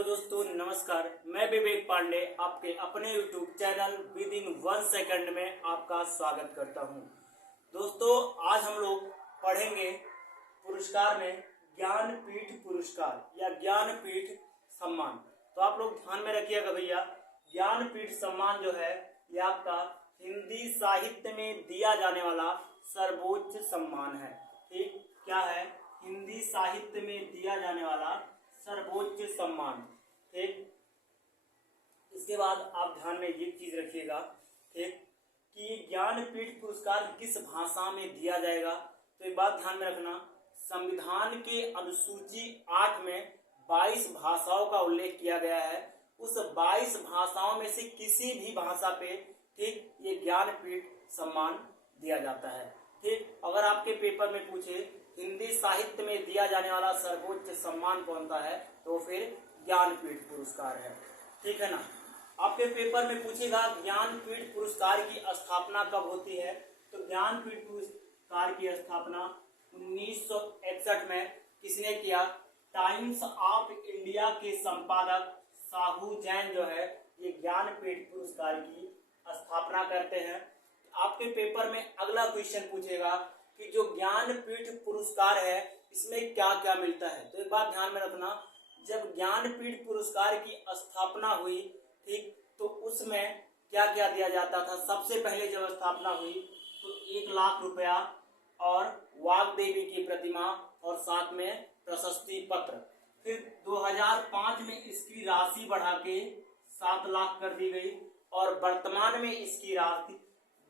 Hello दोस्तों, नमस्कार। मैं विवेक पांडे आपके अपने YouTube channel with in 1 second में आपका स्वागत करता हूं। दोस्तों, आज हम लोग पढ़ेंगे पुरस्कार में ज्ञानपीठ पुरस्कार या ज्ञानपीठ सम्मान। तो आप लोग ध्यान में रखिएगा भैया, ज्ञानपीठ सम्मान जो है ये आपका हिंदी साहित्य में दिया जाने वाला सर्वोच्च सम्मान है। ठीक, क्या है? हिंदी साहित्य में दिया जाने वाला सर्वोच्च सम्मान। ठीक, इसके बाद आप ध्यान में ये चीज रखिएगा, ठीक, कि ज्ञानपीठ पुरस्कार किस भाषा में दिया जाएगा। तो एक बात ध्यान में रखना, संविधान के अनुसूची 8 में 22 भाषाओं का उल्लेख किया गया है। उस 22 भाषाओं में से किसी भी भाषा पे, ठीक, ये ज्ञानपीठ सम्मान दिया जाता है। ठीक, अगर आपके पेपर में पूछे हिंदी साहित्य में दिया जाने वाला सर्वोच्च सम्मान कौन सा है, तो फिर ज्ञानपीठ पुरस्कार है। ठीक है ना। आपके पेपर में पूछेगा ज्ञानपीठ पुरस्कार की स्थापना कब होती है, तो ज्ञानपीठ पुरस्कार की स्थापना 1961 में किसने किया? टाइम्स ऑफ इंडिया के संपादक साहू जैन जो है ये ज्ञानपीठ पुरस्कार की स्थापना करते हैं। आपके पेपर में अगला क्वेश्चन पूछेगा कि जो ज्ञानपीठ पुरस्कार है इसमें क्या क्या मिलता है। तो एक बात ध्यान में रखना, जब ज्ञानपीठ पुरस्कार की स्थापना हुई, ठीक, तो उसमें क्या क्या दिया जाता था। सबसे पहले जब स्थापना हुई तो 1 लाख रुपया और वाग्देवी की प्रतिमा और साथ में प्रशस्ति पत्र। फिर 2005 में इसकी राशि बढ़ा के 7 लाख कर दी गई और वर्तमान में इसकी राशि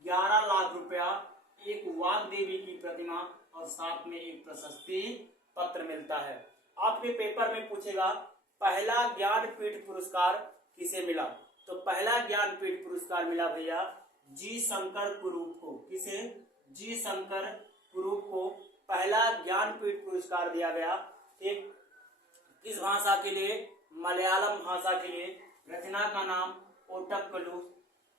11 लाख रुपया, एक वाग्देवी की प्रतिमा और साथ में एक प्रशस्ति पत्र मिलता है। आपके पेपर में पूछेगा पहला ज्ञानपीठ पुरस्कार किसे मिला, तो पहला ज्ञानपीठ पुरस्कार मिला भैया जी शंकर कुरूप को। किसे? जी शंकर कुरूप को पहला ज्ञानपीठ पुरस्कार दिया गया। ठीक, किस भाषा के लिए? मलयालम भाषा के लिए। रचना का नाम ओटक्कलू।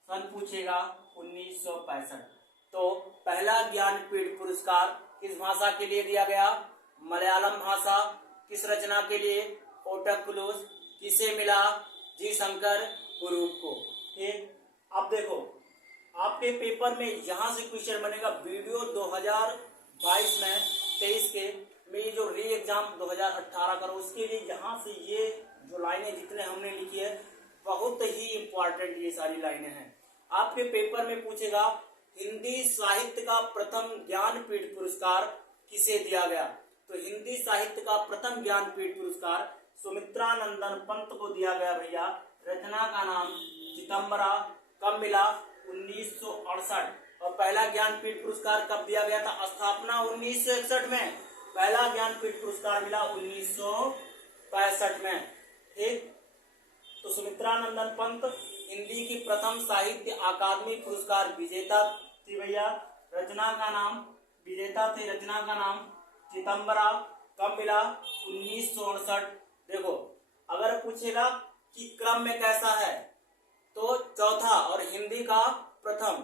सन पूछेगा 1965। तो पहला ज्ञानपीठ पुरस्कार किस भाषा के लिए दिया गया? मलयालम भाषा। किस रचना के लिए? ओटक्कलू। किसे मिला? जी शंकर कुरूप को। ठीक, अब देखो आपके पेपर में यहां से क्वेश्चन बनेगा वीडियो 2022 में 23 के में जो री एग्जाम 2018 करो उसके लिए यहाँ से ये जो लाइनें जितने हमने लिखी है बहुत ही इंपॉर्टेंट ये सारी लाइनें हैं। आपके पेपर में पूछेगा हिंदी साहित्य का प्रथम ज्ञानपीठ पुरस्कार किसे दिया गया, तो हिंदी साहित्य का प्रथम ज्ञानपीठ पुरस्कार सुमित्रानंदन पंत को दिया गया भैया। रचना का नाम चिदंबरा। कब मिला? 1968। और पहला ज्ञानपीठ पुरस्कार कब दिया गया था? स्थापना 1961 में। पहला ज्ञानपीठ पुरस्कार मिला 1965 में। ठीक, तो सुमित्रानंदन पंत हिंदी की प्रथम साहित्य अकादमी पुरस्कार विजेता थी भैया। रचना का नाम विजेता थे, रचना का नाम चिदंबरा। कब मिला? 1968। देखो अगर पूछेगा कि क्रम में कैसा है, तो चौथा और हिंदी का प्रथम।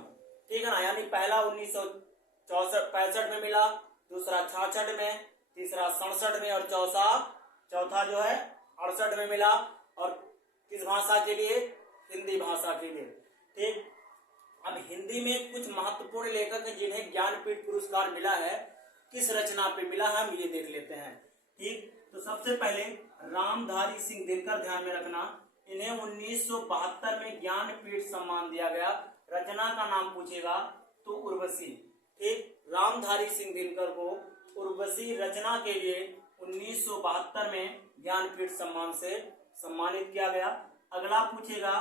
ठीक है ना, यानी पहला 1965 में मिला, दूसरा 66 में, तीसरा 67 में और चौथा जो है 68 में मिला। और किस भाषा के लिए? हिंदी भाषा के लिए। ठीक, अब हिंदी में कुछ महत्वपूर्ण लेखक हैं जिन्हें ज्ञानपीठ पुरस्कार मिला है। किस रचना पे मिला है हम ये देख लेते हैं। ठीक, तो सबसे पहले रामधारी सिंह दिनकर, ध्यान में रखना, इन्हें 1972 में ज्ञानपीठ सम्मान दिया गया। रचना का नाम पूछेगा तो उर्वशी। ठीक, रामधारी सिंह दिनकर को उर्वशी रचना के लिए 1972 में ज्ञानपीठ सम्मान से सम्मानित किया गया। अगला पूछेगा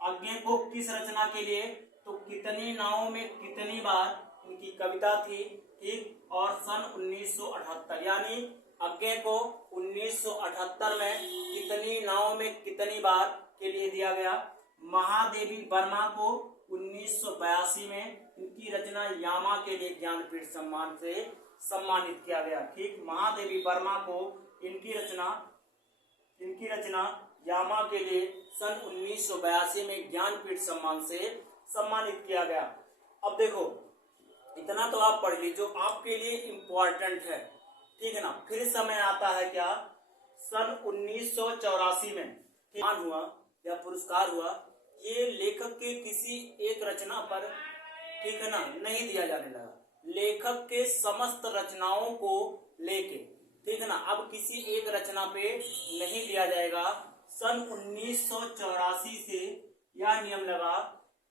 आज्ञे को किस रचना के लिए, तो कितनी नावों में कितनी बार उनकी कविता थी। ठीक, और सन 1978 यानी आज्ञे को 1978 में कितनी नावों में कितनी बार के लिए दिया गया। महादेवी वर्मा को 1982 में उनकी रचना यामा के लिए ज्ञानपीठ सम्मान से सम्मानित किया गया। ठीक, महादेवी वर्मा को इनकी रचना यामा के लिए सन 1982 में ज्ञानपीठ सम्मान से सम्मानित किया गया। अब देखो इतना तो आप पढ़ लीजिए जो आपके लिए इम्पोर्टेंट है। ठीक है ना। फिर समय आता है क्या? सन 1984 में मान हुआ या पुरस्कार हुआ, ये लेखक के किसी एक रचना पर, ठीक है ना, नहीं दिया जाने लगा, लेखक के समस्त रचनाओं को लेके, ठीक है ना। अब किसी एक रचना पे नहीं दिया जाएगा। सन 1984 से यह नियम लगा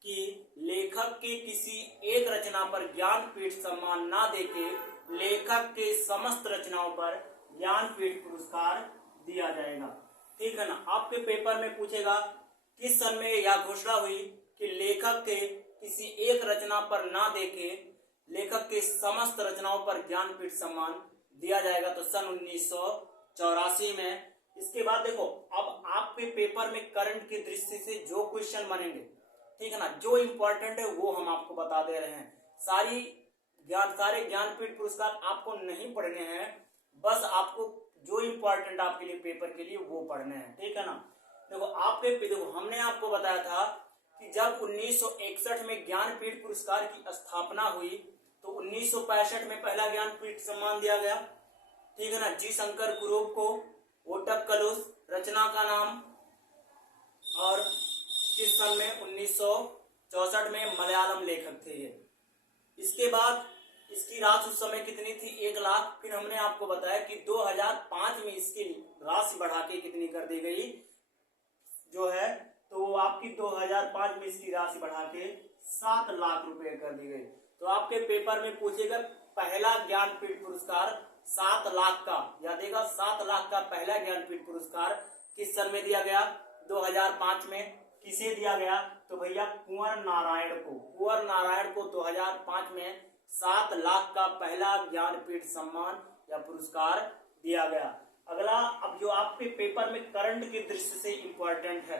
कि लेखक के किसी एक रचना पर ज्ञानपीठ सम्मान ना देके लेखक के समस्त रचनाओं पर ज्ञानपीठ पुरस्कार दिया जाएगा, ठीक है ना। आपके पेपर में पूछेगा किस सन में यह घोषणा हुई कि लेखक के किसी एक रचना पर ना देके लेखक के समस्त रचनाओं पर ज्ञानपीठ सम्मान दिया जाएगा, तो सन 1984 में। इसके बाद देखो, अब आपके पेपर में करंट की दृष्टि से जो क्वेश्चन बनेंगे, ठीक है ना, जो इंपॉर्टेंट है वो हम आपको बता दे रहे हैं। सारे ज्ञानपीठ पुरस्कार आपको नहीं पढ़ने हैं, बस आपको जो इंपॉर्टेंट आपके लिए पेपर के लिए वो पढ़ने हैं, ठीक है ना। देखो हमने आपको बताया था कि जब 1961 में ज्ञानपीठ पुरस्कार की स्थापना हुई तो 1965 में पहला ज्ञानपीठ सम्मान दिया गया, ठीक है ना, जी शंकर कुरूप को। ओटक कलुष रचना का नाम, और किस सन में, 1964 में मलयालम लेखक थे ये। इसके बाद इसकी राशि उस समय कितनी थी, 1 लाख। फिर हमने आपको बताया कि 2005 में इसकी राशि बढ़ा के कितनी कर दी गई जो है, तो आपकी 2005 में इसकी राशि बढ़ा के 7 लाख रुपए कर दी गई। तो आपके पेपर में पूछेगा पहला ज्ञानपीठ पुरस्कार 7 लाख का, याद देगा, 7 लाख का पहला ज्ञानपीठ पुरस्कार किस सन में दिया गया, 2005 में। किसे दिया गया, तो भैया कुंवर नारायण को 2005 में 7 लाख का पहला ज्ञानपीठ सम्मान या पुरस्कार दिया गया। अगला, अब जो आपके पेपर में करंट की दृष्टि से इंपॉर्टेंट है,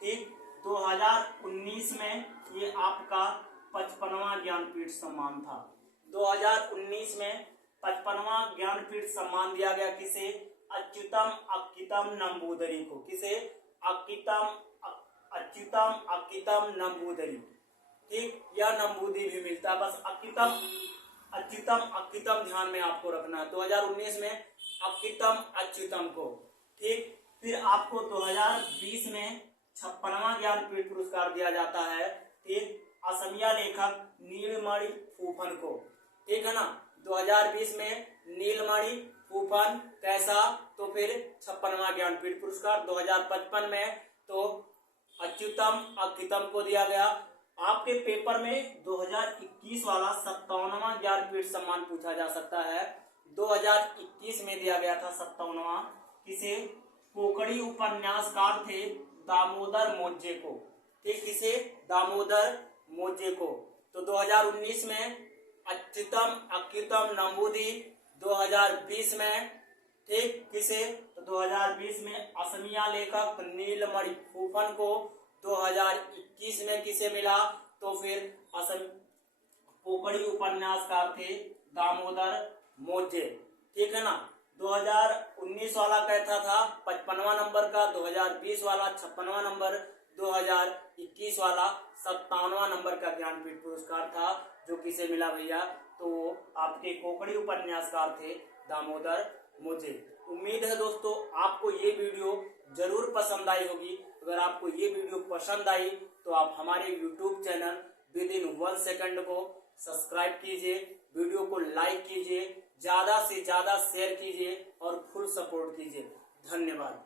ठीक, 2019 में ये आपका 55वां ज्ञानपीठ सम्मान था। 2019 में 55वां ज्ञानपीठ सम्मान दिया गया किसे, अच्युतम अक्कितम नंबूदरी को। किसे, अच्युतम अक्कितम नंबूदरी, ठीक, या नंबूदी भी मिलता है, बस अच्युतम अक्कितम ध्यान में आपको रखना है। 2019 में अच्युतम को, ठीक। फिर आपको 2020 में 56वां ज्ञानपीठ पुरस्कार दिया जाता है, ठीक, असमिया लेखक नीलमणि फूफन को, ठीक है ना। 2020 में नीलमणि फूफन कैसा, तो फिर 56वां ज्ञानपीठ पुरस्कार। 2055 में तो अच्युतम अक्कितम को दिया गया। आपके पेपर में 2021 वाला 57वां ज्ञानपीठ सम्मान पूछा जा सकता है। 2021 में दिया गया था 57वां, किसे, कोकड़ी उपन्यासकार थे दामोदर मोजे को, ठीक, किसे, दामोदर मोजे को। तो 2019 में अच्युतम अक्कितम नंबूदी, 2020 में, ठीक, किसे, तो 2020 में असमिया लेखक नीलमणि फूफन को। 2021 में किसे मिला, तो फिर कोकड़ी उपन्यासकार थे दामोदर मोजे, ठीक है ना। 2019 वाला कैसा था, 55वां नंबर का, 2020 वाला 56वां नंबर, 2021 वाला 57वां नंबर का ज्ञानपीठ पुरस्कार था, जो किसे मिला भैया, तो आपके कोकड़ी उपन्यासकार थे दामोदर मोजे। उम्मीद है दोस्तों आपको ये वीडियो जरूर पसंद आई होगी। अगर आपको ये वीडियो पसंद आई तो आप हमारे YouTube चैनल विदिन 1 सेकंड को सब्सक्राइब कीजिए, वीडियो को लाइक कीजिए, ज्यादा से ज्यादा शेयर कीजिए और फुल सपोर्ट कीजिए। धन्यवाद।